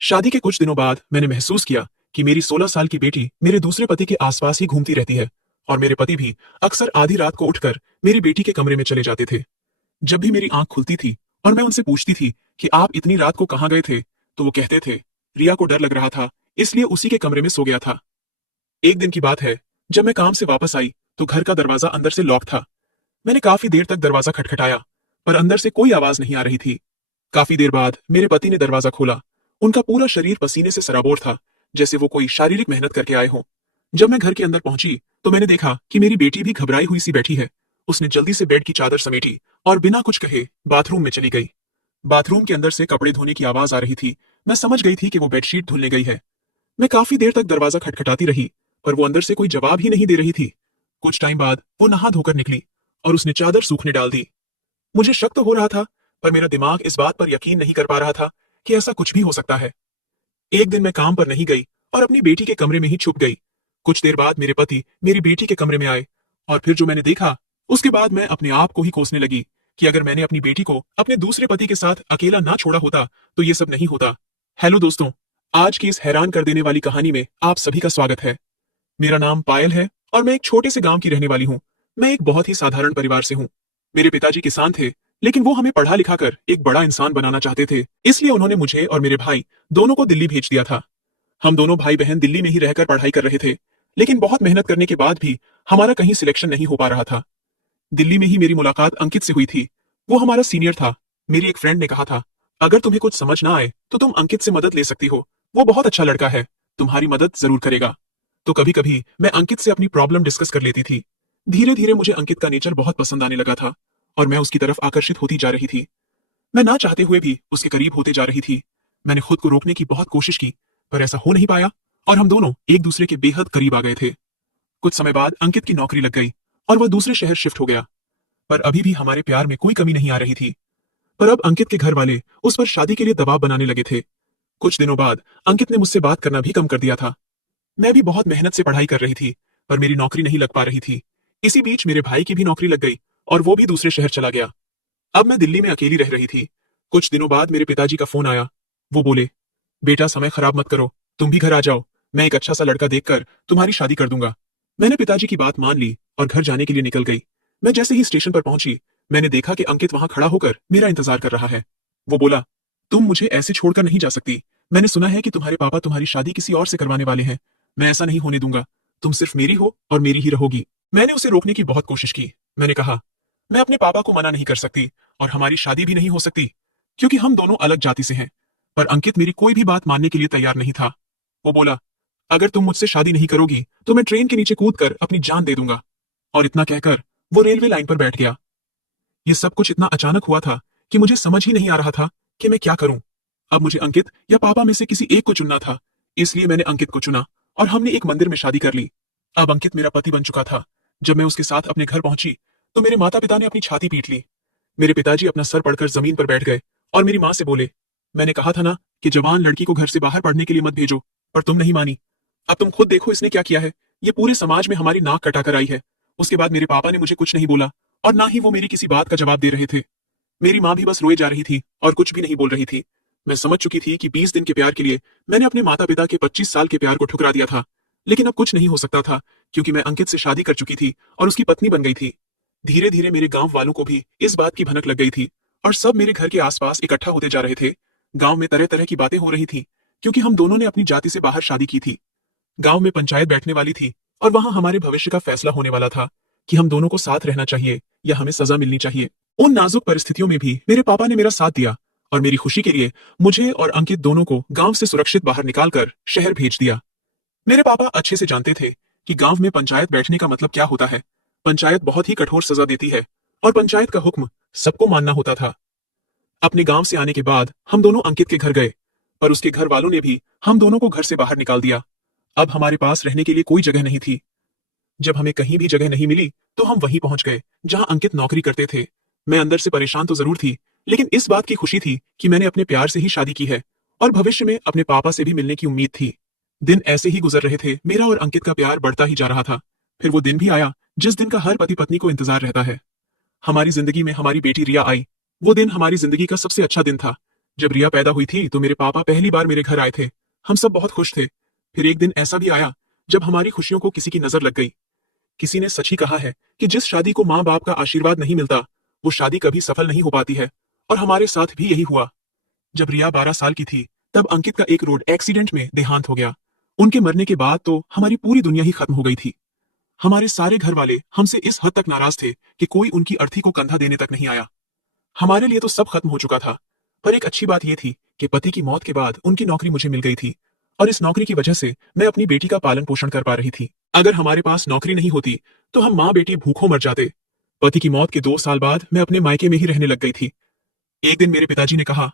शादी के कुछ दिनों बाद मैंने महसूस किया कि मेरी 16 साल की बेटी मेरे दूसरे पति के आसपास ही घूमती रहती है और मेरे पति भी अक्सर आधी रात को उठकर मेरी बेटी के कमरे में चले जाते थे। जब भी मेरी आंख खुलती थी और मैं उनसे पूछती थी कि आप इतनी रात को कहाँ गए थे, तो वो कहते थे रिया को डर लग रहा था, इसलिए उसी के कमरे में सो गया था। एक दिन की बात है, जब मैं काम से वापस आई तो घर का दरवाजा अंदर से लॉक था। मैंने काफी देर तक दरवाजा खटखटाया, पर अंदर से कोई आवाज नहीं आ रही थी। काफी देर बाद मेरे पति ने दरवाजा खोला। उनका पूरा शरीर पसीने से सराबोर था, जैसे वो कोई शारीरिक मेहनत करके आए हों। जब मैं घर के अंदर पहुंची तो मैंने देखा कि मेरी बेटी भी घबराई हुई सी बैठी है। उसने जल्दी से बेड की चादर समेटी और बिना कुछ कहे बाथरूम में चली गई। बाथरूम के अंदर से कपड़े धोने की आवाज आ रही थी। मैं समझ गई थी कि वो बेडशीट धुलने गई है। मैं काफी देर तक दरवाजा खटखटाती रही, पर वो अंदर से कोई जवाब ही नहीं दे रही थी। कुछ टाइम बाद वो नहा धोकर निकली और उसने चादर सूखने डाल दी। मुझे शक तो हो रहा था, पर मेरा दिमाग इस बात पर यकीन नहीं कर पा रहा था कि ऐसा कुछ भी हो सकता है। एक दिन मैं काम पर नहीं गई और अपनी बेटी के कमरे में ही छुप गई। कुछ देर बाद मेरे पति मेरी बेटी के कमरे में आए और फिर जो मैंने देखा, उसके बाद मैं अपने आप को ही कोसने लगी कि अगर मैंने अपनी बेटी को अपने दूसरे पति के साथ अकेला ना छोड़ा होता तो ये सब नहीं होता। हेलो दोस्तों, आज की इस हैरान कर देने वाली कहानी में आप सभी का स्वागत है। मेरा नाम पायल है और मैं एक छोटे से गांव की रहने वाली हूँ। मैं एक बहुत ही साधारण परिवार से हूँ। मेरे पिताजी किसान थे, लेकिन वो हमें पढ़ा लिखा कर एक बड़ा इंसान बनाना चाहते थे, इसलिए उन्होंने मुझे और मेरे भाई दोनों को दिल्ली भेज दिया था। हम दोनों भाई बहन दिल्ली में ही रहकर पढ़ाई कर रहे थे, लेकिन बहुत मेहनत करने के बाद भी हमारा कहीं सिलेक्शन नहीं हो पा रहा था। दिल्ली में ही मेरी मुलाकात अंकित से हुई थी। वो हमारा सीनियर था। मेरी एक फ्रेंड ने कहा था, अगर तुम्हें कुछ समझ ना आए तो तुम अंकित से मदद ले सकती हो, वो बहुत अच्छा लड़का है, तुम्हारी मदद जरूर करेगा। तो कभी कभी मैं अंकित से अपनी प्रॉब्लम डिस्कस कर लेती थी। धीरे धीरे मुझे अंकित का नेचर बहुत पसंद आने लगा था और मैं उसकी तरफ आकर्षित होती जा रही थी। मैं ना चाहते हुए भी उसके करीब होते जा रही थी। मैंने खुद को रोकने की बहुत कोशिश की, पर ऐसा हो नहीं पाया और हम दोनों एक दूसरे के बेहद करीब आ गए थे। कुछ समय बाद अंकित की नौकरी लग गई और वह दूसरे शहर शिफ्ट हो गया, पर अभी भी हमारे प्यार में कोई कमी नहीं आ रही थी। पर अब अंकित के घर वाले उस पर शादी के लिए दबाव बनाने लगे थे। कुछ दिनों बाद अंकित ने मुझसे बात करना भी कम कर दिया था। मैं भी बहुत मेहनत से पढ़ाई कर रही थी, पर मेरी नौकरी नहीं लग पा रही थी। इसी बीच मेरे भाई की भी नौकरी लग गई और वो भी दूसरे शहर चला गया। अब मैं दिल्ली में अकेली रह रही थी। कुछ दिनों बाद मेरे पिताजी का फोन आया। वो बोले, बेटा समय खराब मत करो, तुम भी घर आ जाओ, मैं एक अच्छा सा लड़का देखकर तुम्हारी शादी कर दूंगा। मैंने पिताजी की बात मान ली और घर जाने के लिए निकल गई। मैं जैसे ही स्टेशन पर पहुंची, मैंने देखा कि अंकित वहां खड़ा होकर मेरा इंतजार कर रहा है। वो बोला, तुम मुझे ऐसे छोड़कर नहीं जा सकती। मैंने सुना है कि तुम्हारे पापा तुम्हारी शादी किसी और से करवाने वाले हैं। मैं ऐसा नहीं होने दूंगा। तुम सिर्फ मेरी हो और मेरी ही रहोगी। मैंने उसे रोकने की बहुत कोशिश की। मैंने कहा, मैं अपने पापा को मना नहीं कर सकती और हमारी शादी भी नहीं हो सकती, क्योंकि हम दोनों अलग जाति से हैं। पर अंकित मेरी कोई भी बात मानने के लिए तैयार नहीं था। वो बोला, अगर तुम मुझसे शादी नहीं करोगी तो मैं ट्रेन के नीचे कूदकर अपनी जान दे दूंगा। और इतना कहकर वो रेलवे लाइन पर बैठ गया। ये सब कुछ इतना अचानक हुआ था कि मुझे समझ ही नहीं आ रहा था कि मैं क्या करूं। अब मुझे अंकित या पापा में से किसी एक को चुनना था, इसलिए मैंने अंकित को चुना और हमने एक मंदिर में शादी कर ली। अब अंकित मेरा पति बन चुका था। जब मैं उसके साथ अपने घर पहुंची तो मेरे माता पिता ने अपनी छाती पीट ली। मेरे पिताजी अपना सर पड़कर जमीन पर बैठ गए और मेरी माँ से बोले, मैंने कहा था ना कि जवान लड़की को घर से बाहर पढ़ने के लिए मत भेजो, पर तुम नहीं मानी। अब तुम खुद देखो इसने क्या किया है। ये पूरे समाज में हमारी नाक कटाकर आई है। उसके बाद मेरे पापा ने मुझे कुछ नहीं बोला और ना ही वो मेरी किसी बात का जवाब दे रहे थे। मेरी माँ भी बस रोए जा रही थी और कुछ भी नहीं बोल रही थी। मैं समझ चुकी थी कि 20 दिन के प्यार के लिए मैंने अपने माता पिता के 25 साल के प्यार को ठुकरा दिया था। लेकिन अब कुछ नहीं हो सकता था, क्योंकि मैं अंकित से शादी कर चुकी थी और उसकी पत्नी बन गई थी। धीरे धीरे मेरे गांव वालों को भी इस बात की भनक लग गई थी और सब मेरे घर के आसपास इकट्ठा होते जा रहे थे। गांव में तरह तरह की बातें हो रही थी, क्योंकि हम दोनों ने अपनी जाति से बाहर शादी की थी। गांव में पंचायत बैठने वाली थी और वहां हमारे भविष्य का फैसला होने वाला था कि हम दोनों को साथ रहना चाहिए या हमें सजा मिलनी चाहिए। उन नाजुक परिस्थितियों में भी मेरे पापा ने मेरा साथ दिया और मेरी खुशी के लिए मुझे और अंकित दोनों को गांव से सुरक्षित बाहर निकालकर शहर भेज दिया। मेरे पापा अच्छे से जानते थे कि गांव में पंचायत बैठने का मतलब क्या होता है। पंचायत बहुत ही कठोर सजा देती है और पंचायत का हुक्म सबको मानना होता था। अपने गांव से आने के बाद हम दोनों अंकित के घर गए, पर उसके घर वालों ने भी हम दोनों को घर से बाहर निकाल दिया। अब हमारे पास रहने के लिए कोई जगह नहीं थी। जब हमें कहीं भी जगह नहीं मिली तो हम वहीं पहुंच गए जहां अंकित नौकरी करते थे। मैं अंदर से परेशान तो जरूर थी, लेकिन इस बात की खुशी थी कि मैंने अपने प्यार से ही शादी की है और भविष्य में अपने पापा से भी मिलने की उम्मीद थी। दिन ऐसे ही गुजर रहे थे। मेरा और अंकित का प्यार बढ़ता ही जा रहा था। फिर वो दिन भी आया जिस दिन का हर पति पत्नी को इंतजार रहता है। हमारी जिंदगी में हमारी बेटी रिया आई। वो दिन हमारी जिंदगी का सबसे अच्छा दिन था। जब रिया पैदा हुई थी तो मेरे पापा पहली बार मेरे घर आए थे। हम सब बहुत खुश थे। फिर एक दिन ऐसा भी आया जब हमारी खुशियों को किसी की नजर लग गई। किसी ने सच ही कहा है कि जिस शादी को माँ बाप का आशीर्वाद नहीं मिलता वो शादी कभी सफल नहीं हो पाती है। और हमारे साथ भी यही हुआ। जब रिया 12 साल की थी तब अंकित का एक रोड एक्सीडेंट में देहांत हो गया। उनके मरने के बाद तो हमारी पूरी दुनिया ही खत्म हो गई थी। हमारे सारे घर वाले हमसे इस हद तक नाराज थे कि कोई उनकी अर्थी को कंधा देने तक नहीं आया। हमारे लिए तो सब खत्म हो चुका था। पर एक अच्छी बात यह थी कि पति की मौत के बाद उनकी नौकरी मुझे मिल गई थी और इस नौकरी की वजह से मैं अपनी बेटी का पालन पोषण कर पा रही थी। अगर हमारे पास नौकरी नहीं होती तो हम माँ बेटी भूखों मर जाते। पति की मौत के 2 साल बाद मैं अपने मायके में ही रहने लग गई थी। एक दिन मेरे पिताजी ने कहा,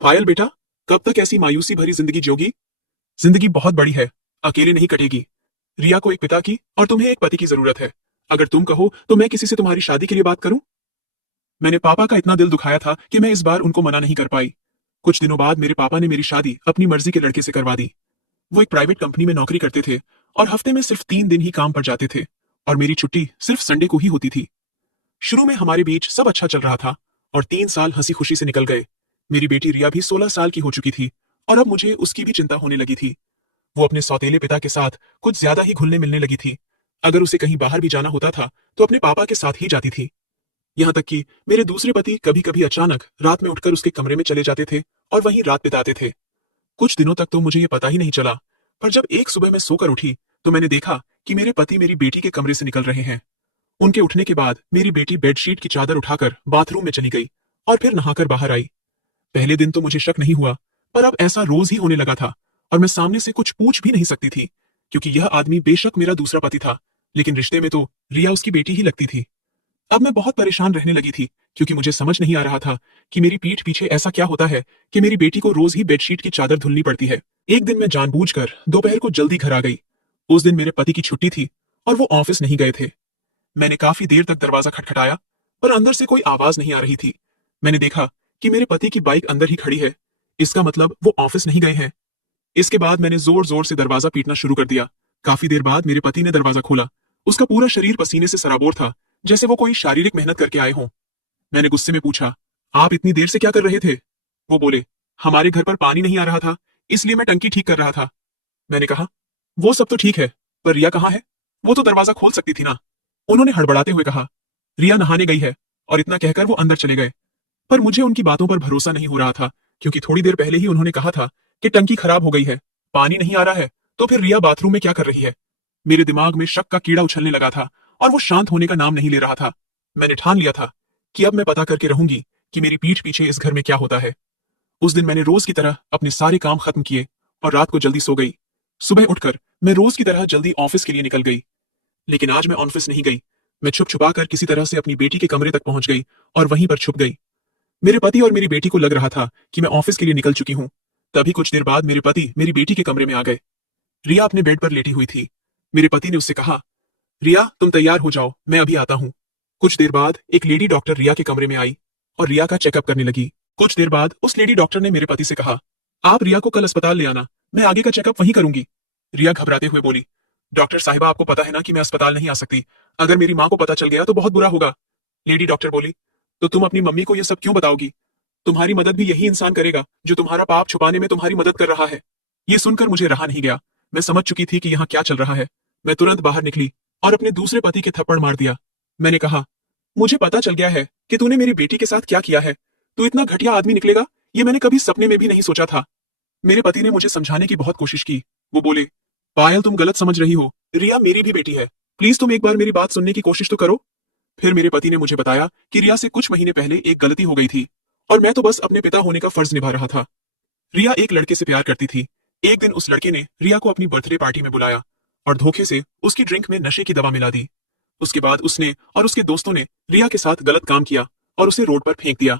पायल बेटा, कब तक ऐसी मायूसी भरी जिंदगी जियोगी? जिंदगी बहुत बड़ी है, अकेले नहीं कटेगी। रिया को एक पिता की और तुम्हें एक पति की जरूरत है। अगर तुम कहो तो मैं किसी से तुम्हारी शादी के लिए बात करूं? मैंने पापा का इतना दिल दुखाया था कि मैं इस बार उनको मना नहीं कर पाई। कुछ दिनों बाद मेरे पापा ने मेरी शादी अपनी मर्जी के लड़के से करवा दी। वो एक प्राइवेट कंपनी में नौकरी करते थे और हफ्ते में सिर्फ 3 दिन ही काम पर जाते थे और मेरी छुट्टी सिर्फ संडे को ही होती थी। शुरू में हमारे बीच सब अच्छा चल रहा था और 3 साल हंसी खुशी से निकल गए। मेरी बेटी रिया भी 16 साल की हो चुकी थी और अब मुझे उसकी भी चिंता होने लगी थी। वो अपने सौतेले पिता के साथ कुछ ज्यादा ही घुलने मिलने लगी थी। अगर उसे कहीं बाहर भी जाना होता था तो अपने पापा के साथ ही जाती थी। यहाँ तक कि मेरे दूसरे पति कभी कभी अचानक रात में उठकर उसके कमरे में चले जाते थे और वहीं रात बिताते थे। कुछ दिनों तक तो मुझे ये पता ही नहीं चला, पर जब एक सुबह मैं सोकर उठी तो मैंने देखा कि मेरे पति मेरी बेटी के कमरे से निकल रहे हैं। उनके उठने के बाद मेरी बेटी बेडशीट की चादर उठाकर बाथरूम में चली गई और फिर नहाकर बाहर आई। पहले दिन तो मुझे शक नहीं हुआ, पर अब ऐसा रोज ही होने लगा था और मैं सामने से कुछ पूछ भी नहीं सकती थी, क्योंकि यह आदमी बेशक मेरा दूसरा पति था, लेकिन रिश्ते में तो रिया उसकी बेटी ही लगती थी। अब मैं बहुत परेशान रहने लगी थी, क्योंकि मुझे समझ नहीं आ रहा था कि मेरी पीठ पीछे ऐसा क्या होता है कि मेरी बेटी को रोज ही बेडशीट की चादर धुलनी पड़ती है। एक दिन मैं जानबूझकर दोपहर को जल्दी घर आ गई। उस दिन मेरे पति की छुट्टी थी और वो ऑफिस नहीं गए थे। मैंने काफी देर तक दरवाजा खटखटाया, पर अंदर से कोई आवाज नहीं आ रही थी। मैंने देखा कि मेरे पति की बाइक अंदर ही खड़ी है। इसका मतलब वो ऑफिस नहीं गए हैं। इसके बाद मैंने जोर जोर से दरवाजा पीटना शुरू कर दिया। काफी देर बाद मेरे पति ने दरवाजा खोला। उसका पूरा शरीर पसीने से सराबोर था, जैसे वो कोई शारीरिक मेहनत करके आए हों। मैंने गुस्से में पूछा, आप इतनी देर से क्या कर रहे थे? वो बोले, हमारे घर पर पानी नहीं आ रहा था, इसलिए मैं टंकी ठीक कर रहा था। मैंने कहा, वो सब तो ठीक है, पर रिया कहाँ है? वो तो दरवाजा खोल सकती थी ना। उन्होंने हड़बड़ाते हुए कहा, रिया नहाने गई है, और इतना कहकर वो अंदर चले गए। पर मुझे उनकी बातों पर भरोसा नहीं हो रहा था, क्योंकि थोड़ी देर पहले ही उन्होंने कहा था कि टंकी खराब हो गई है, पानी नहीं आ रहा है, तो फिर रिया बाथरूम में क्या कर रही है? मेरे दिमाग में शक का कीड़ा उछलने लगा था और वो शांत होने का नाम नहीं ले रहा था। मैंने ठान लिया था कि अब मैं पता करके रहूंगी कि मेरी पीठ पीछे इस घर में क्या होता है। उस दिन मैंने रोज की तरह अपने सारे काम खत्म किए और रात को जल्दी सो गई। सुबह उठकर मैं रोज की तरह जल्दी ऑफिस के लिए निकल गई। लेकिन आज मैं ऑफिस नहीं गई। मैं छुप छुपा कर किसी तरह से अपनी बेटी के कमरे तक पहुंच गई और वहीं पर छुप गई। मेरे पति और मेरी बेटी को लग रहा था कि मैं ऑफिस के लिए निकल चुकी हूँ। तभी कुछ देर बाद मेरे पति मेरी बेटी के कमरे में आ गए। रिया अपने बेड पर लेटी हुई थी। मेरे पति ने उससे कहा, रिया तुम तैयार हो जाओ, मैं अभी आता हूँ। कुछ देर बाद एक लेडी डॉक्टर रिया के कमरे में आई और रिया का चेकअप करने लगी। कुछ देर बाद उस लेडी डॉक्टर ने मेरे पति से कहा, आप रिया को कल अस्पताल ले आना, मैं आगे का चेकअप वहीं करूंगी। रिया घबराते हुए बोली, डॉक्टर साहिबा आपको पता है ना कि मैं अस्पताल नहीं आ सकती। अगर मेरी माँ को पता चल गया तो बहुत बुरा होगा। लेडी डॉक्टर बोली, तो तुम अपनी मम्मी को यह सब क्यों बताओगी? तुम्हारी मदद भी यही इंसान करेगा जो तुम्हारा पाप छुपाने में तुम्हारी मदद कर रहा है। ये सुनकर मुझे रहा नहीं गया। मैं समझ चुकी थी कि यहाँ क्या चल रहा है। मैं तुरंत बाहर निकली और अपने दूसरे पति के थप्पड़ मार दिया। मैंने कहा, मुझे पता चल गया है कि तूने मेरी बेटी के साथ क्या किया है। तू इतना घटिया आदमी निकलेगा ये मैंने कभी सपने में भी नहीं सोचा था। मेरे पति ने मुझे समझाने की बहुत कोशिश की। वो बोले, पायल तुम गलत समझ रही हो, रिया मेरी भी बेटी है, प्लीज तुम एक बार मेरी बात सुनने की कोशिश तो करो। फिर मेरे पति ने मुझे बताया कि रिया से कुछ महीने पहले एक गलती हो गई थी और मैं तो बस अपने पिता होने का फर्ज निभा रहा था। रिया एक लड़के से प्यार करती थी। एक दिन उस लड़के ने रिया को अपनी बर्थडे पार्टी में बुलाया और धोखे से उसकी ड्रिंक में नशे की दवा मिला दी। उसके बाद उसने और उसके दोस्तों ने रिया के साथ गलत काम किया और उसे रोड पर फेंक दिया।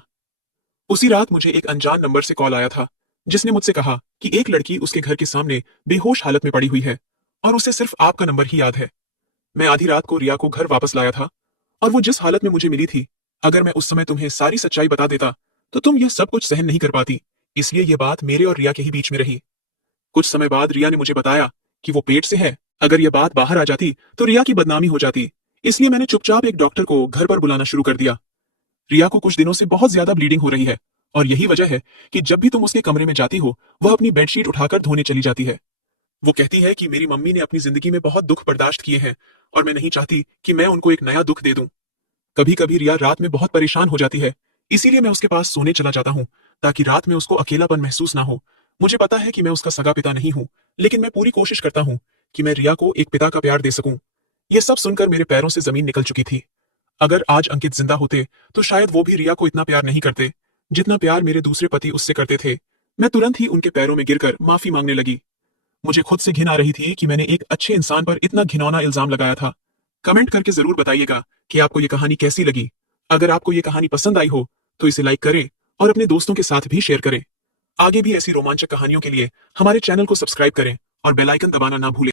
उसी रात मुझे एक अनजान नंबर से कॉल आया था, जिसने मुझसे कहा कि एक लड़की उसके घर के सामने बेहोश हालत में पड़ी हुई है और उसे सिर्फ आपका नंबर ही याद है। मैं आधी रात को रिया को घर वापस लाया था और वो जिस हालत में मुझे मिली थी, अगर मैं उस समय तुम्हें सारी सच्चाई बता देता तो तुम यह सब कुछ सहन नहीं कर पाती। इसलिए यह बात मेरे और रिया के ही बीच में रही। कुछ समय बाद रिया ने मुझे बताया कि वो पेट से है। अगर यह बात बाहर आ जाती तो रिया की बदनामी हो जाती। इसलिए मैंने चुपचाप एक डॉक्टर को घर पर बुलाना शुरू कर दिया। रिया को कुछ दिनों से बहुत ज्यादा ब्लीडिंग हो रही है और यही वजह है कि जब भी तुम उसके कमरे में जाती हो वह अपनी बेडशीट उठाकर धोने चली जाती है। वो कहती है कि मेरी मम्मी ने अपनी जिंदगी में बहुत दुख बर्दाश्त किए हैं और मैं नहीं चाहती कि मैं उनको एक नया दुख दे दूं। कभी कभी रिया रात में बहुत परेशान हो जाती है, इसीलिए मैं उसके पास सोने चला जाता हूँ ताकि रात में उसको अकेलापन महसूस ना हो। मुझे पता है कि मैं उसका सगा पिता नहीं हूँ, लेकिन मैं पूरी कोशिश करता हूँ कि मैं रिया को एक पिता का प्यार दे सकूं। ये सब सुनकर मेरे पैरों से जमीन निकल चुकी थी। अगर आज अंकित जिंदा होते तो शायद वो भी रिया को इतना प्यार नहीं करते जितना प्यार मेरे दूसरे पति उससे करते थे। मैं तुरंत ही उनके पैरों में गिरकर माफी मांगने लगी। मुझे खुद से घिन आ रही थी कि मैंने एक अच्छे इंसान पर इतना घिनौना इल्जाम लगाया था। कमेंट करके जरूर बताइएगा कि आपको ये कहानी कैसी लगी। अगर आपको ये कहानी पसंद आई हो तो इसे लाइक करें और अपने दोस्तों के साथ भी शेयर करें। आगे भी ऐसी रोमांचक कहानियों के लिए हमारे चैनल को सब्सक्राइब करें और बेल आइकन दबाना ना भूलें।